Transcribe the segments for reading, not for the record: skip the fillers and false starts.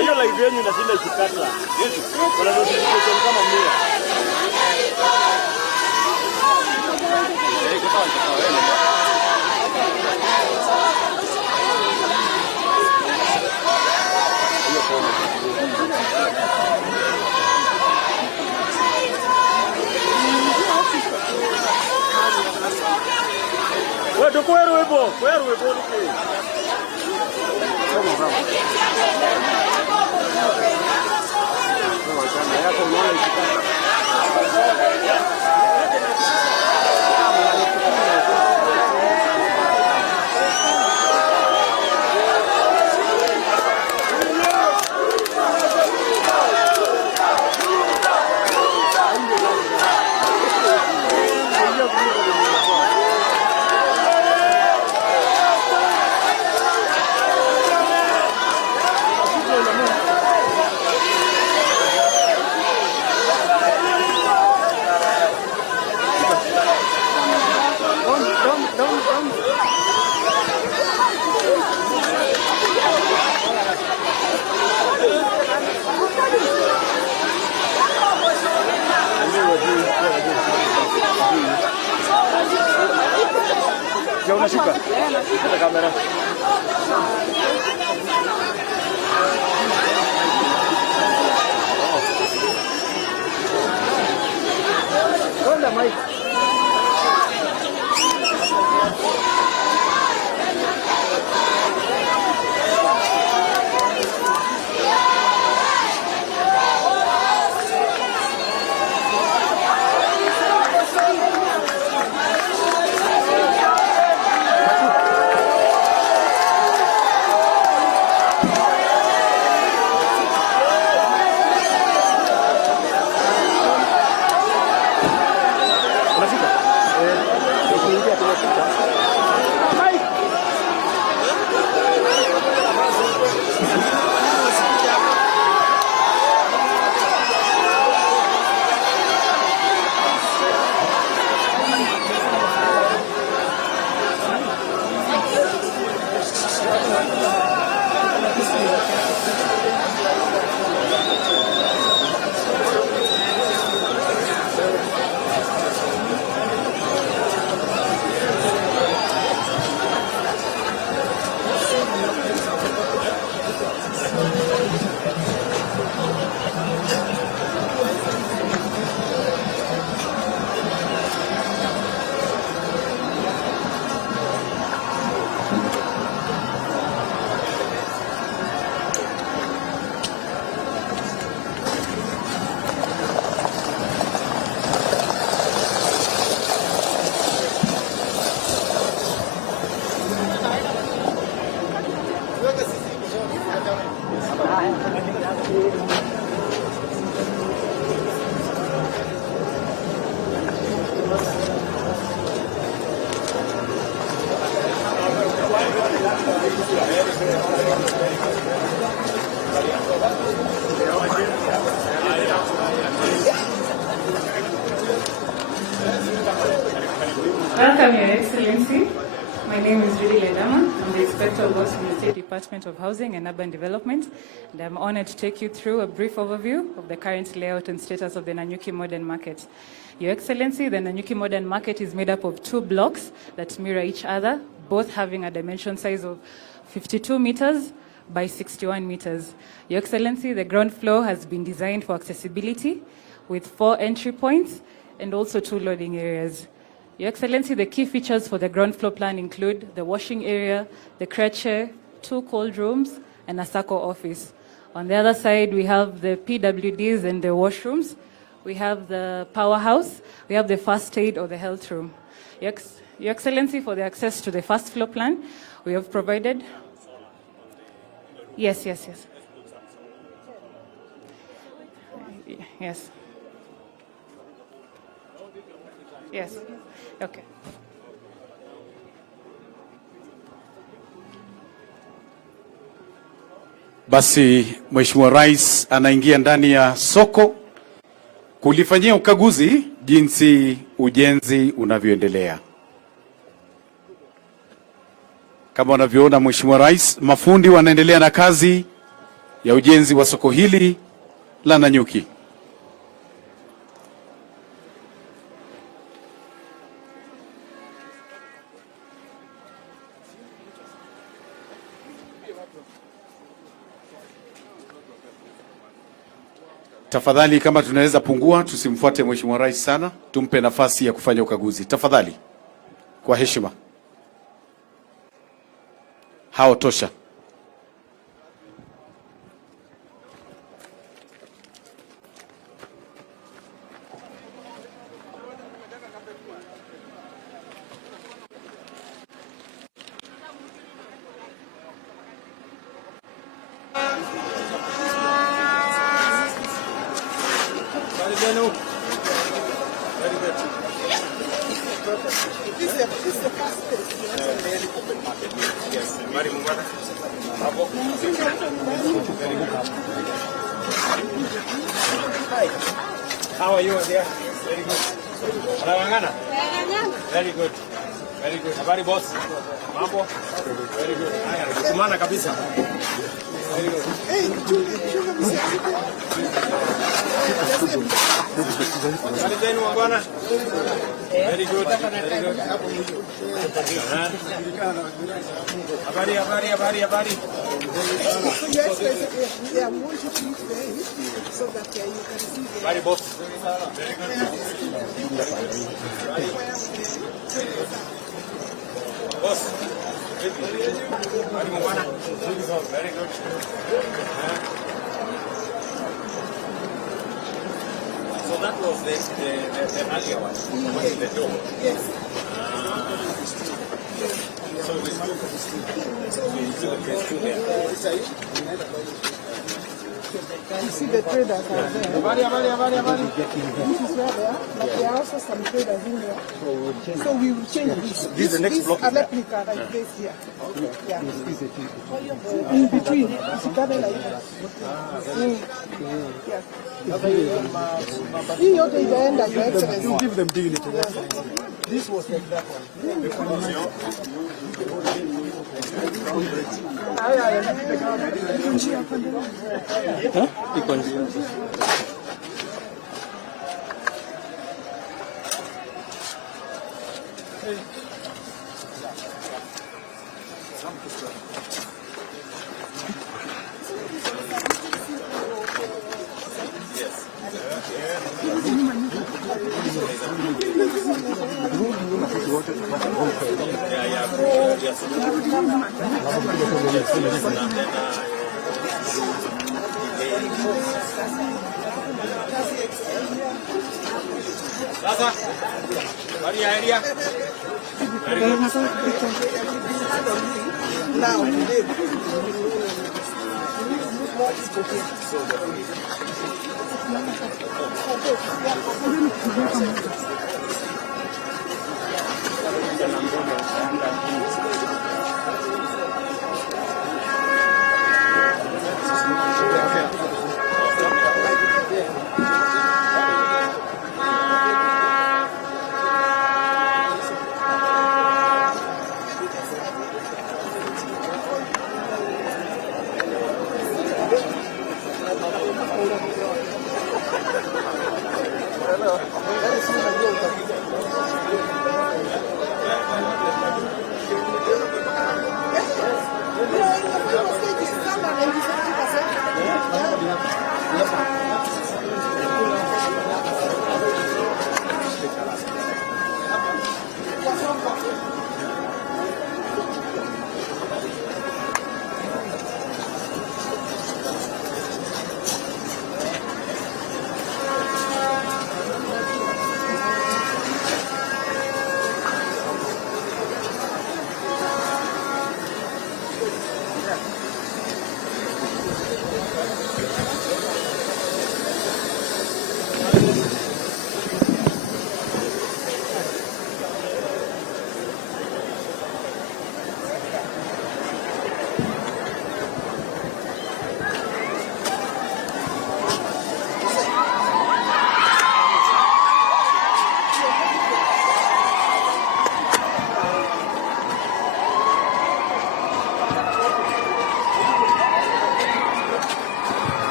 hiyo live yenu inashinda ikikata. Kuna notification kama mia. Wewe dokwero webo niki. Ya unashuka? Kata kamera. Onda Mike. Welcome, Your Excellency. My name is Judy Ledama. I'm the Inspector of Works from the State Department of Housing and Urban Development, and I'm honored to take you through a brief overview of the current layout and status of the Nanyuki Modern Market. Your Excellency, the Nanyuki Modern Market is made up of 2 blocks that mirror each other, both having a dimension size of 52 meters by 61 meters. Your Excellency, the ground floor has been designed for accessibility with 4 entry points and also 2 loading areas. Your Excellency, the key features for the ground floor plan include the washing area, the creche, 2 cold rooms, and a SACCO office. On the other side, we have the PWDs and the washrooms. We have the powerhouse. We have the first aid or the health room. Your Excellency, for the access to the first floor plan, we have provided... Yes. Yes. Okay. Basi Mheshimiwa Rais anaingia ndani ya soko kulifanyia ukaguzi jinsi ujenzi unavyoendelea. Kama unavyoona Mheshimiwa Rais, mafundi wanaendelea na kazi ya ujenzi wa soko hili la Nanyuki. Tafadhali kama tunaweza pungua, tusimfuate Mheshimiwa Rais sana, tumpe nafasi ya kufanya ukaguzi. Tafadhali, kwa heshima. Hao tosha. How are you there? Very good. Anawangana? Very good. Very good. Habari boss? Mambo? Very good. Haya, kumana kabisa. Very good. Habari zenu bwana? Very good. Very good. Habari. Yes, basically, I want you to eat there so that you can see. Habari boss? Boss. Very good. So that was the earlier one. The door. Yes. So we do the phase 2 there. You see the traders are there. This is where they are, but there are also some traders in there. So we will change this. This is the next block. This replica like this here. Yeah. In between, it's gathered like that. Yeah. Hii yote itaenda, Your Excellency. You give them dignity. This was like that one. Sasa, bari ya area. Now,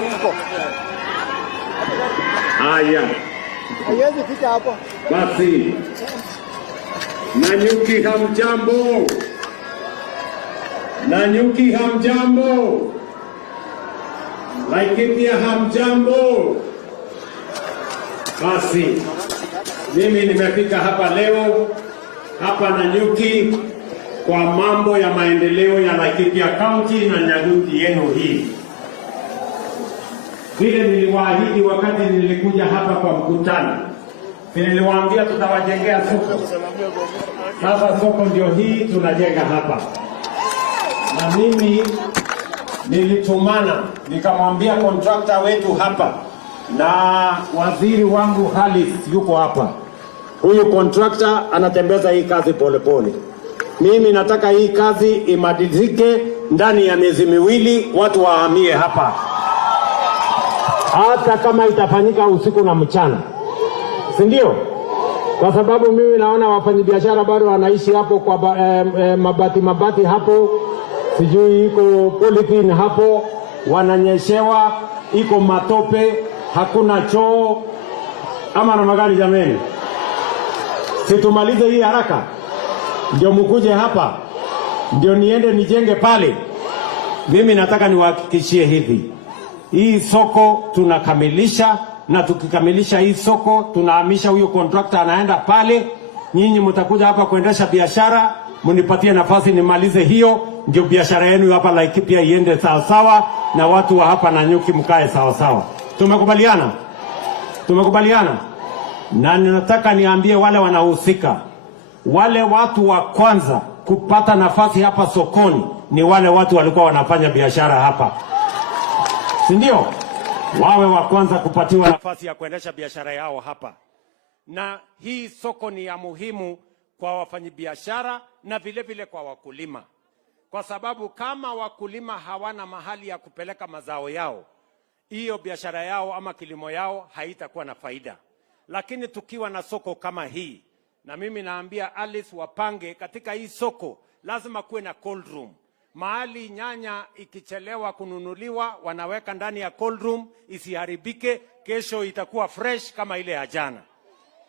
watu huko. Haya. Haiwezi fika hapo. Basi. Nanyuki hamjambo. Nanyuki hamjambo. Laikipia hamjambo. Basi. Mimi nimefika hapa leo hapa Nanyuki kwa mambo ya maendeleo ya Laikipia County na Nanyuki yenu hii. Vile niliwaahidi wakati nilikuja hapa kwa mkutano, niliwaambia tutawajengea soko. Sasa soko ndio hii tunajenga hapa, na mimi nilitumana nikamwambia contractor wetu hapa, na waziri wangu Halis yuko hapa. Huyu contractor anatembeza hii kazi polepole. Mimi nataka hii kazi imalizike ndani ya miezi miwili, watu wahamie hapa, hata kama itafanyika usiku na mchana, si ndio? Kwa sababu mimi naona wafanyabiashara bado wanaishi hapo kwa mabati hapo, sijui iko polythene hapo, wananyeshewa, iko matope, hakuna choo. Ama na magari jameni, situmalize hii haraka ndio mkuje hapa ndio niende nijenge pale. Mimi nataka niwahakikishie hivi, hii soko tunakamilisha, na tukikamilisha hii soko tunahamisha huyo contractor anaenda pale. Nyinyi mtakuja hapa kuendesha biashara, mnipatie nafasi nimalize hiyo, ndio biashara yenu hapa Laikipia iende sawa sawa, na watu wa hapa Nanyuki mkae sawa sawa. Tumekubaliana? Tumekubaliana? Na ninataka niambie wale wanahusika, wale watu wa kwanza kupata nafasi hapa sokoni ni wale watu walikuwa wanafanya biashara hapa, si ndio? Wawe wa kwanza kupatiwa nafasi ya kuendesha biashara yao hapa. Na hii soko ni ya muhimu kwa wafanyabiashara na vile vile kwa wakulima, kwa sababu kama wakulima hawana mahali ya kupeleka mazao yao, hiyo biashara yao ama kilimo yao haitakuwa na faida. Lakini tukiwa na soko kama hii, na mimi naambia Alice wapange katika hii soko, lazima kuwe na cold room. Mahali nyanya ikichelewa kununuliwa, wanaweka ndani ya cold room isiharibike, kesho itakuwa fresh kama ile ya jana.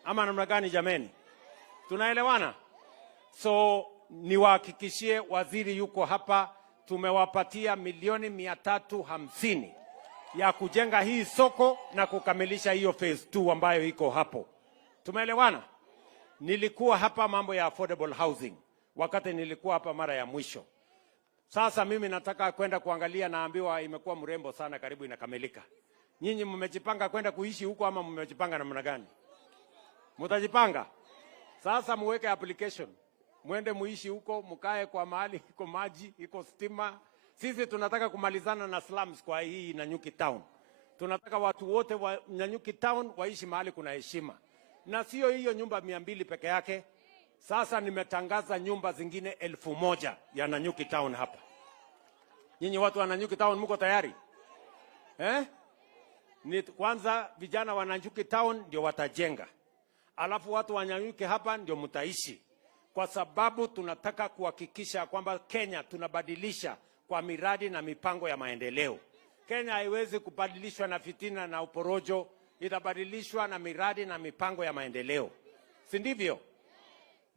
Ama namna gani jameni? Tunaelewana? So niwahakikishie waziri yuko hapa, tumewapatia milioni 350 ya kujenga hii soko na kukamilisha hiyo phase 2 ambayo iko hapo. Tumeelewana? Nilikuwa hapa mambo ya affordable housing wakati nilikuwa hapa mara ya mwisho. Sasa mimi nataka kwenda kuangalia, naambiwa imekuwa mrembo sana, karibu inakamilika. Nyinyi mmejipanga kwenda kuishi huko ama mmejipanga namna gani? Mtajipanga? Sasa muweke application, mwende muishi huko, mkae kwa mahali iko maji, iko stima. Sisi tunataka kumalizana na slums kwa hii Nanyuki town. Tunataka watu wote wa Nanyuki town waishi mahali kuna heshima. Na sio hiyo nyumba 200 peke yake. Sasa nimetangaza nyumba zingine 1000 ya Nanyuki town hapa. Nyinyi watu wa Nanyuki town mko tayari? Ni kwanza vijana wa Nanyuki town ndio watajenga. Alafu watu wa Nanyuki hapa ndio mtaishi. Kwa sababu tunataka kuhakikisha kwamba Kenya tunabadilisha kwa miradi na mipango ya maendeleo. Kenya haiwezi kubadilishwa na fitina na uporojo, itabadilishwa na miradi na mipango ya maendeleo. Si ndivyo?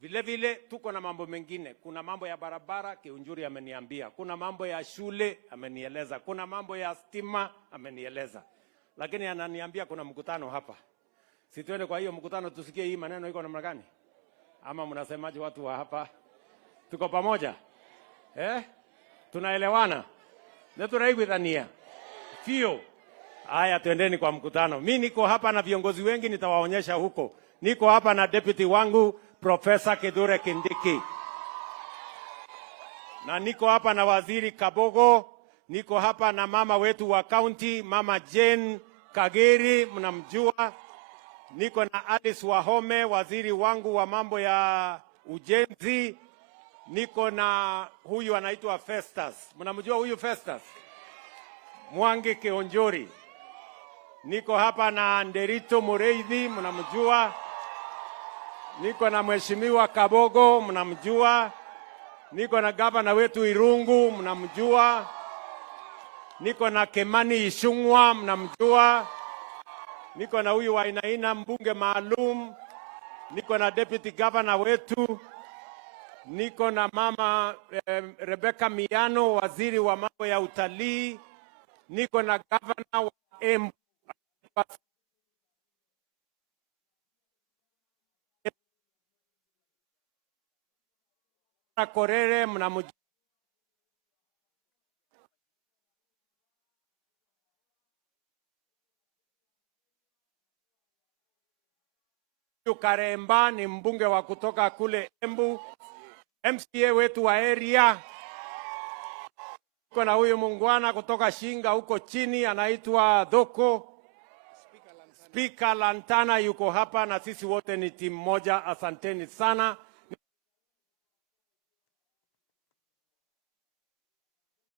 Vile vile tuko na mambo mengine. Kuna mambo ya barabara, Kiunjuri ameniambia. Kuna mambo ya shule, amenieleza. Kuna mambo ya stima, amenieleza. Lakini ananiambia kuna mkutano hapa. Si tuende kwa hiyo mkutano tusikie hii maneno iko namna gani? Ama mnasemaje watu wa hapa? Tuko pamoja? Tunaelewana? Na tunaigwithania? Fio. Haya, tuendeni kwa mkutano. Mimi niko hapa na viongozi wengi, nitawaonyesha huko. Niko hapa na deputy wangu Professor Kithure Kindiki. Na niko hapa na waziri Kabogo. Niko hapa na mama wetu wa county, Mama Jane Kageri, mnamjua. Niko na Alice Wahome, waziri wangu wa mambo ya ujenzi. Niko na huyu anaitwa Festus. Mnamjua huyu Festus? Mwangi Kionjori. Niko hapa na Nderito Mureithi, mnamjua. Niko na Mheshimiwa Kabogo, mnamjua. Niko na gavana wetu Irungu, mnamjua. niko na Kemani Ishungwa, mnamjua. Niko na huyu Wainaina, mbunge maalum. Niko na deputy governor wetu. Niko na mama Rebecca Miano, waziri wa mambo ya utalii. Niko na governor wa Embu Korere, mnamjua. Karemba ni mbunge wa kutoka kule Embu. MCA wetu wa area. Kuna huyu mungwana kutoka Shinga huko chini anaitwa Dhoko. Speaker Lantana yuko hapa na sisi wote ni timu moja. Asanteni sana.